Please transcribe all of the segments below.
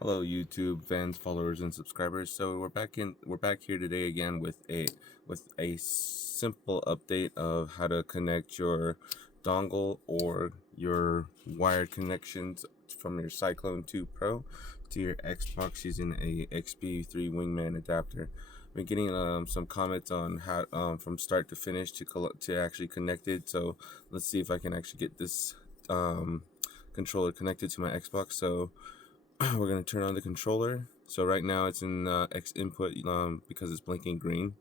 Hello YouTube fans, followers, and subscribers. So we're back here today again with a simple update of how to connect your dongle or your wired connections from your Cyclone2 Pro to your Xbox using a XB3 Wingman adapter. I've been getting some comments on how from start to finish to actually connect it. So let's see if I can actually get this controller connected to my Xbox. So we're going to turn on the controller. So right now it's in X input because it's blinking green.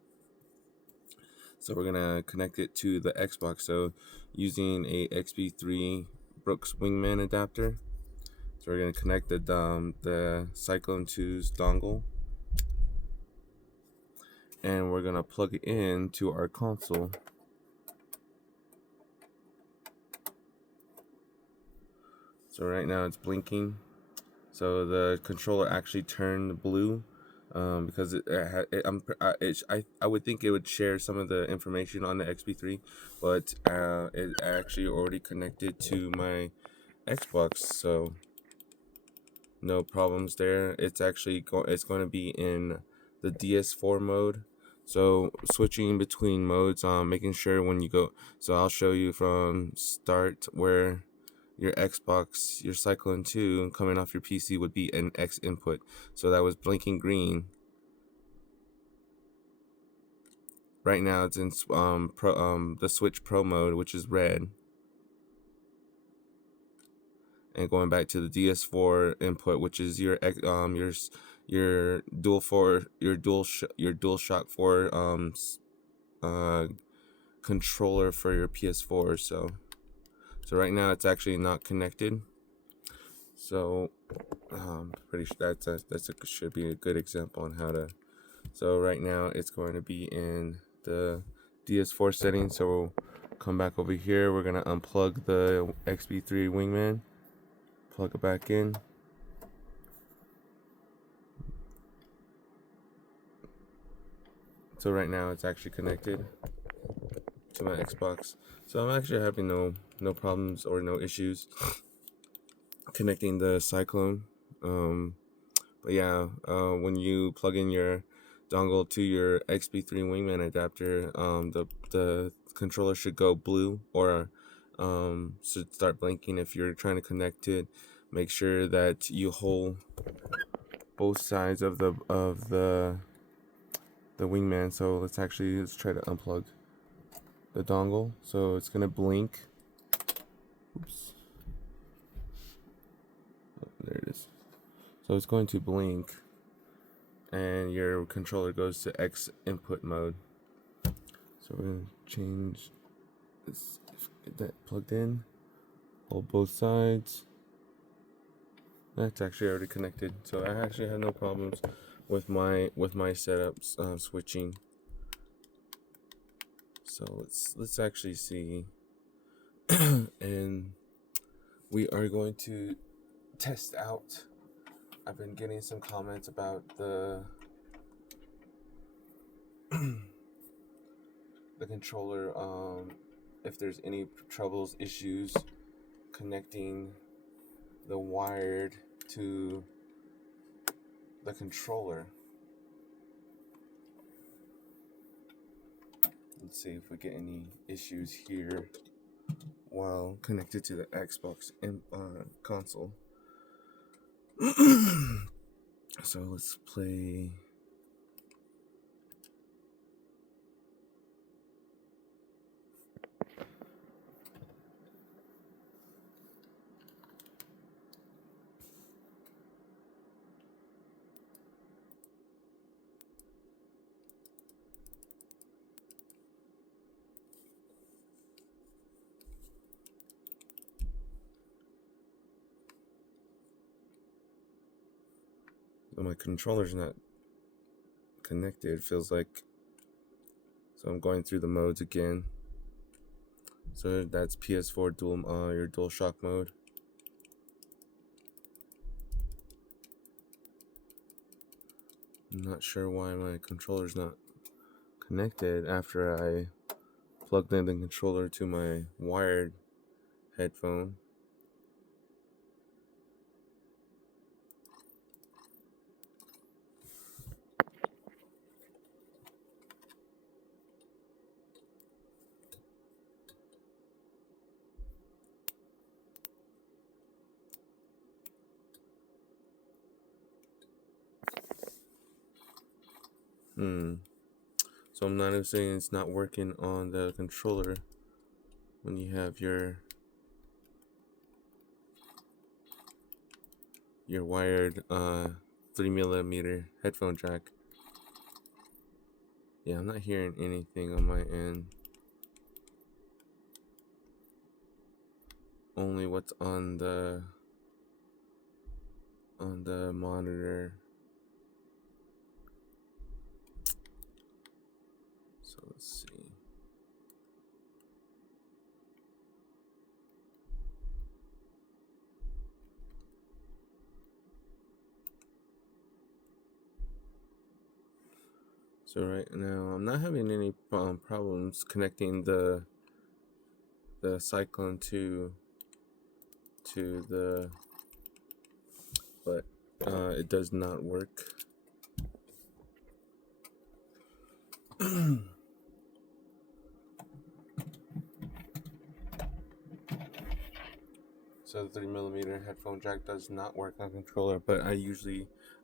So we're going to connect it to the Xbox. So using a XB3 Brooks Wingman adapter. So we're going to connect the Cyclone2's dongle. And we're going to plug it in to our console. So right now it's blinking. So the controller actually turned blue because I would think it would share some of the information on the XB3, but it actually already connected to my Xbox, so no problems there. It's actually it's going to be in the DS4 mode. So switching between modes, making sure when you go. So I'll show you from start where your Xbox, your Cyclone2 coming off your PC would be an X input. So that was blinking green. Right now it's in the Switch Pro mode, which is red. And going back to the DS4 input, which is your DualShock 4 controller for your PS4. So right now it's actually not connected. So pretty sure should be a good example on how to. So right now it's going to be in the DS4 settings. So we'll come back over here. We're gonna unplug the XB3 Wingman, plug it back in. So right now it's actually connected to my Xbox. So I'm actually having no problems or no issues connecting the Cyclone. But yeah, when you plug in your dongle to your XB3 Wingman adapter, the controller should go blue or should start blinking. If you're trying to connect it, make sure that you hold both sides of the Wingman. So let's try to unplug the dongle. So it's gonna blink. Oops. Oh, there it is. So it's going to blink, and your controller goes to X input mode. So we're gonna change this, get that plugged in, hold both sides. That's actually already connected, so I actually have no problems with my setups switching. So let's actually see, and we are going to test out. I've been getting some comments about the controller, if there's any troubles, issues connecting the wired to the controller. Let's see if we get any issues here while connected to the Xbox console. So let's play. My controller's not connected, it feels like. So I'm going through the modes again. So that's PS4 your DualShock mode. I'm not sure why my controller's not connected after I plugged in the controller to my wired headphone. So I'm not saying it's not working on the controller when you have your wired 3mm headphone jack. Yeah, I'm not hearing anything on my end. Only what's on the monitor. So let's see. So right now I'm not having any problems connecting the Cyclone2 to the, but it does not work. So the 3mm headphone jack does not work on controller, but I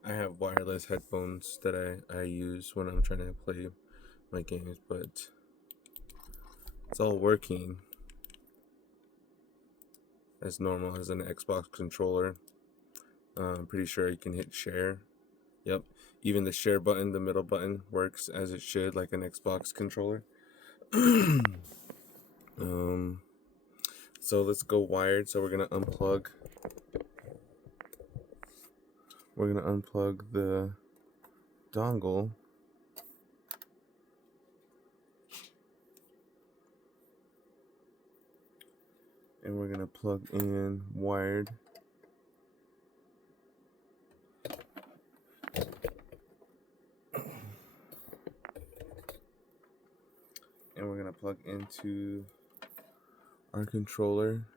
have wireless headphones that I use when I'm trying to play my games, but it's all working as normal as an Xbox controller. I'm pretty sure you can hit share. Yep, even the share button, the middle button, works as it should, like an Xbox controller. So let's go wired. So we're gonna unplug. We're gonna unplug the dongle. And we're gonna plug in wired. And we're gonna plug into our controller.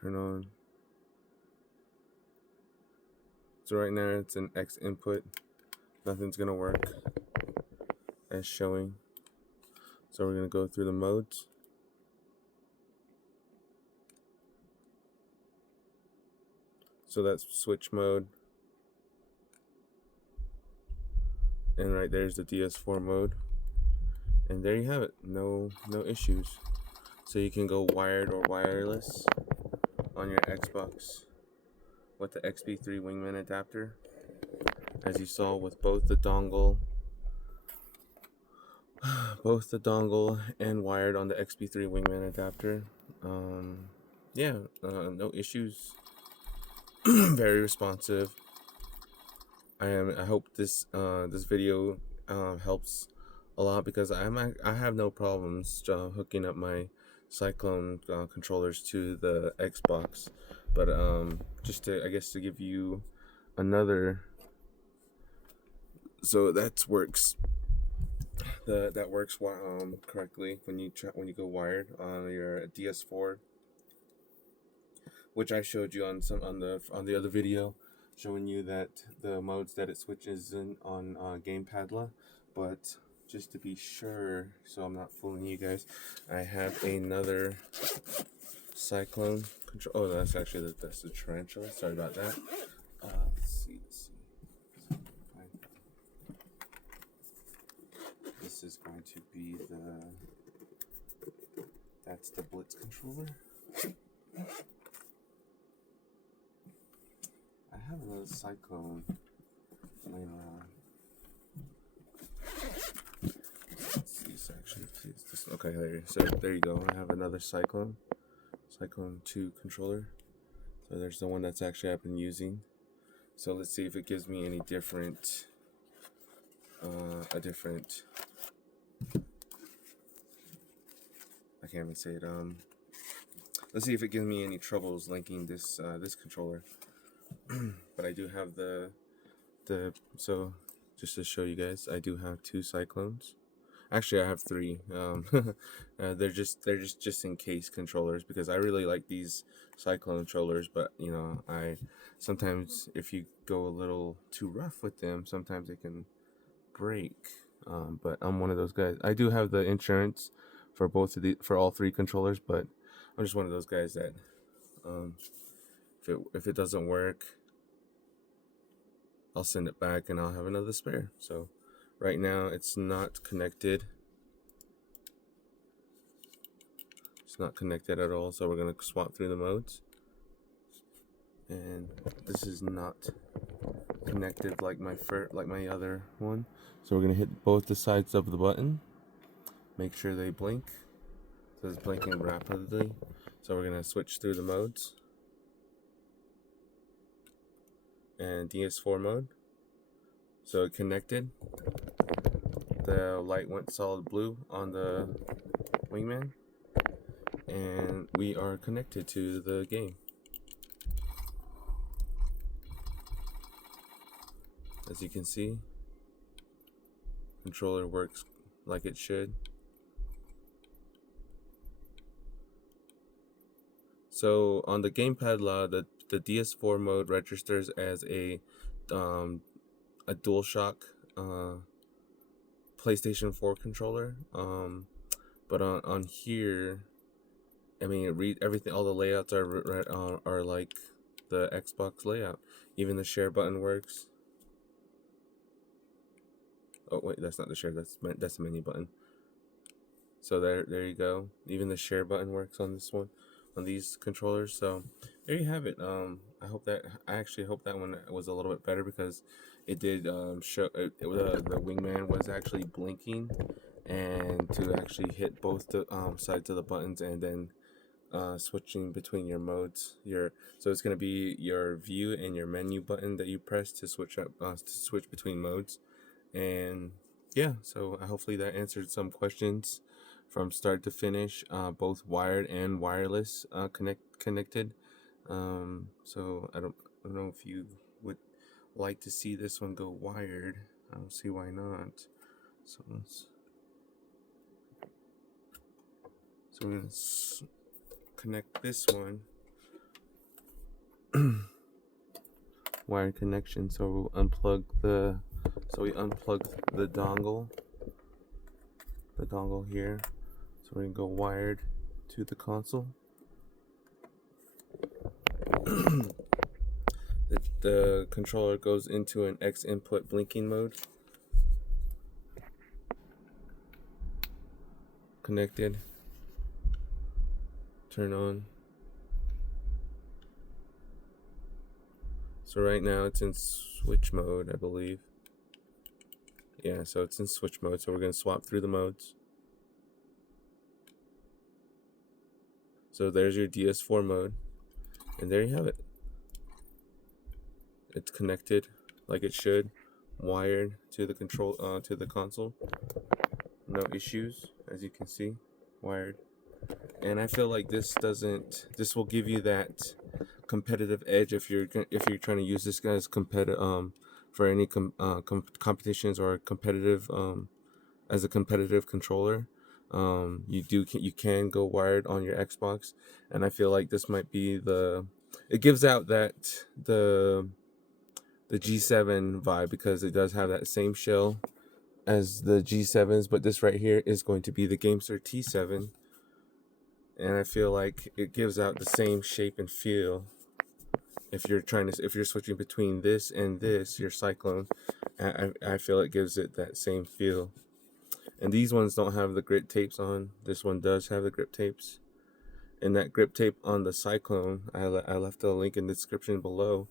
Turn on. So right now it's an X input. Nothing's gonna work as showing. So we're gonna go through the modes. So that's switch mode. And right there's the DS4 mode. And there you have it. No issues. So you can go wired or wireless on your Xbox with the XB3 Wingman adapter, as you saw with both the dongle and wired on the XB3 Wingman adapter. Yeah, no issues. Very responsive. I hope this video helps a lot, because I have no problems hooking up my Cyclone controllers to the Xbox, but just to, I guess, to give you another, so that works correctly when you go wired on your DS4, which I showed you on the other video, showing you that the modes that it switches in on Game Padla. But just to be sure, so I'm not fooling you guys, I have another Cyclone control. Oh, that's actually that's the tarantula. Sorry about that. Let's see. This is going to be that's the Blitz controller. I have another Cyclone laying around. Let's see, so actually, please. Okay, there you go. I have another Cyclone2 controller. So there's the one that's actually I've been using. So let's see if it gives me any different, I can't even say it. Let's see if it gives me any troubles linking this controller. But I do have so just to show you guys, I do have two Cyclones. Actually, I have three. They're just in case controllers, because I really like these Cyclone controllers. But you know, sometimes if you go a little too rough with them, sometimes they can break. But I'm one of those guys. I do have the insurance for for all three controllers, but I'm just one of those guys that if it doesn't work, I'll send it back and I'll have another spare. So right now it's not connected. It's not connected at all, so we're gonna swap through the modes. And this is not connected like my other one. So we're gonna hit both the sides of the button. Make sure they blink. So it's blinking rapidly. So we're gonna switch through the modes. And DS4 mode. So it connected. The light went solid blue on the Wingman. And we are connected to the game. As you can see, controller works like it should. So on the gamepad law, the DS4 mode registers as a DualShock PlayStation 4 controller. But on here, I mean, everything. All the layouts are like the Xbox layout. Even the share button works. Oh wait, that's not the share. That's the menu button. So there you go. Even the share button works on this one, on these controllers. So there you have it. I actually hope that one was a little bit better, because it did show the Wingman was actually blinking, and to actually hit both the sides of the buttons, and then switching between your modes. So it's gonna be your view and your menu button that you press to switch between modes. And yeah, so hopefully that answered some questions from start to finish, both wired and wireless connected. So I don't know if you would like to see this one go wired. I don't see why not. So we're gonna connect this one. Wired connection. So we'll unplug we unplug the dongle here. So we're gonna go wired to the console. The controller goes into an X input blinking mode. Connected. Turn on. So right now it's in switch mode, I believe. Yeah, so it's in switch mode. So we're going to swap through the modes. So there's your DS4 mode. And there you have it. It's connected like it should. Wired to the to the console. No issues, as you can see. Wired. And I feel like this will give you that competitive edge if you're trying to use this as competitive for any competitions, or competitive as a competitive controller. You can go wired on your Xbox, and I feel like this might be it gives out that the G7 vibe, because it does have that same shell as the G7s, but this right here is going to be the Gamester T7. And I feel like it gives out the same shape and feel. If you're switching between this and this, your Cyclone, I feel it gives it that same feel. And these ones don't have the grip tapes on. This one does have the grip tapes. And that grip tape on the Cyclone, I left a link in the description below.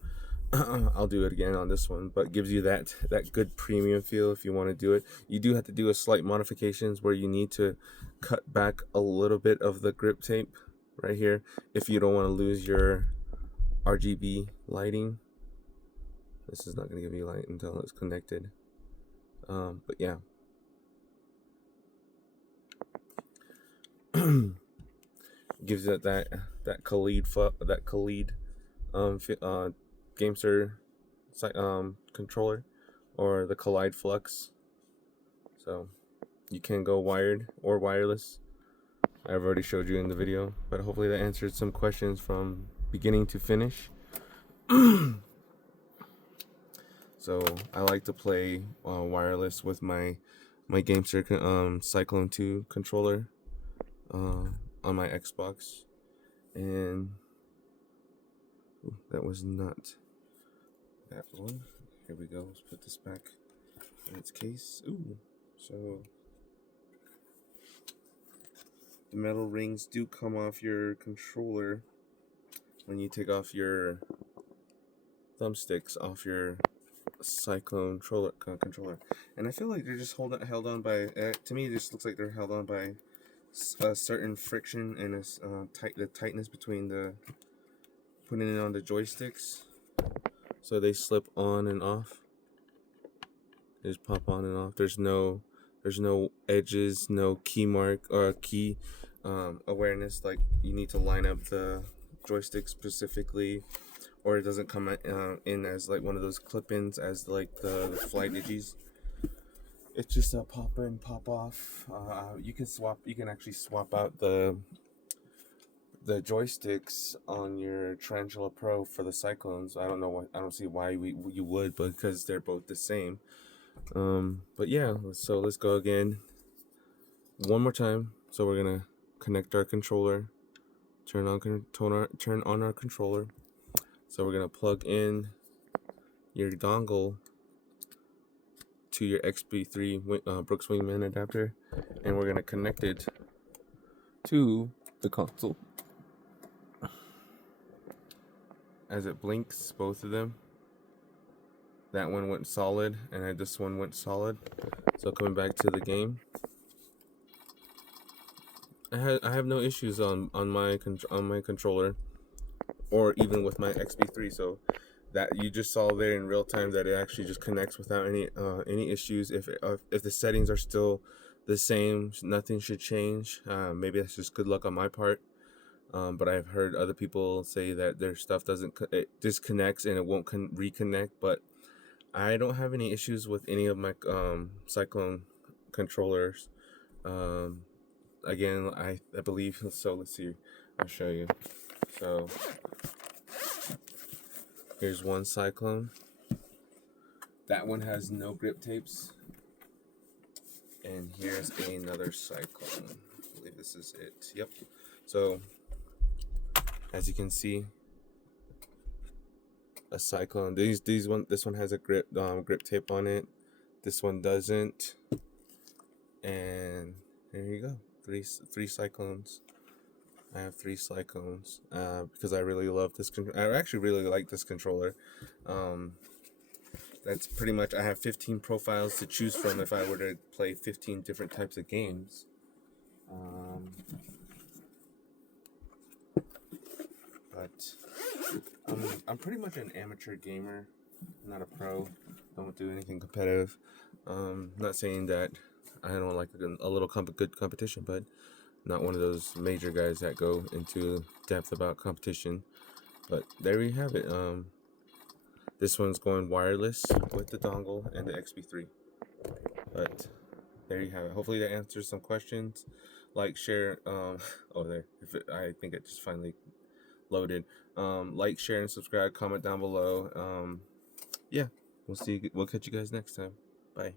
I'll do it again on this one, but gives you that good premium feel if you want to do it. You do have to do a slight modifications where you need to cut back a little bit of the grip tape right here if you don't want to lose your RGB lighting. This is not going to give you light until it's connected. But yeah. Gives it that Khalid Gamester controller, or the Collide Flux. So you can go wired or wireless. I've already showed you in the video, but hopefully that answered some questions from beginning to finish. So I like to play wireless with my Gamester Cyclone2 controller on my Xbox, and that was not that one. Here we go. Let's put this back in its case. Ooh, so the metal rings do come off your controller when you take off your thumbsticks off your Cyclone controller, and I feel like they're just held on by. To me, it just looks like they're held on by a certain friction and the tightness between the putting it on the joysticks, so they slip on and off. They just pop on and off. There's no edges, no key mark or key awareness. Like you need to line up the joystick specifically, or it doesn't come in as like one of those clip-ins as like the fly digis. It's just a pop in, pop off. You can actually swap out the joysticks on your Tarantula Pro for the Cyclones. I don't see why you would, because they're both the same. But yeah, so let's go again one more time. So we're gonna connect our controller, turn on our controller. So we're gonna plug in your dongle to your XB3 Brooks Wingman adapter, and we're gonna connect it to the console. As it blinks, both of them. That one went solid, and this one went solid. So coming back to the game, I have no issues on my controller, or even with my XB3. So that you just saw there in real time that it actually just connects without any issues. If the settings are still the same, nothing should change. Maybe that's just good luck on my part. But I've heard other people say that their stuff it disconnects and it won't reconnect. But I don't have any issues with any of my Cyclone controllers. Again, I believe so. Let's see. I'll show you. So here's one Cyclone. That one has no grip tapes. And here's another Cyclone. I believe this is it. Yep. So as you can see, a Cyclone. This one has a grip tape on it. This one doesn't. And there you go. Three Cyclones. I have 3 Cyclones because I really love this. I actually really like this controller. That's pretty much. I have 15 profiles to choose from if I were to play 15 different types of games. But I'm pretty much an amateur gamer, not a pro. Don't do anything competitive. Not saying that I don't like a little good competition, but not one of those major guys that go into depth about competition. But there you have it. This one's going wireless with the dongle and the XB3. But there you have it. Hopefully that answers some questions. Like, share. Oh, there. I think it just finally loaded. Like, share, and subscribe. Comment down below. Yeah, we'll catch you guys next time. Bye.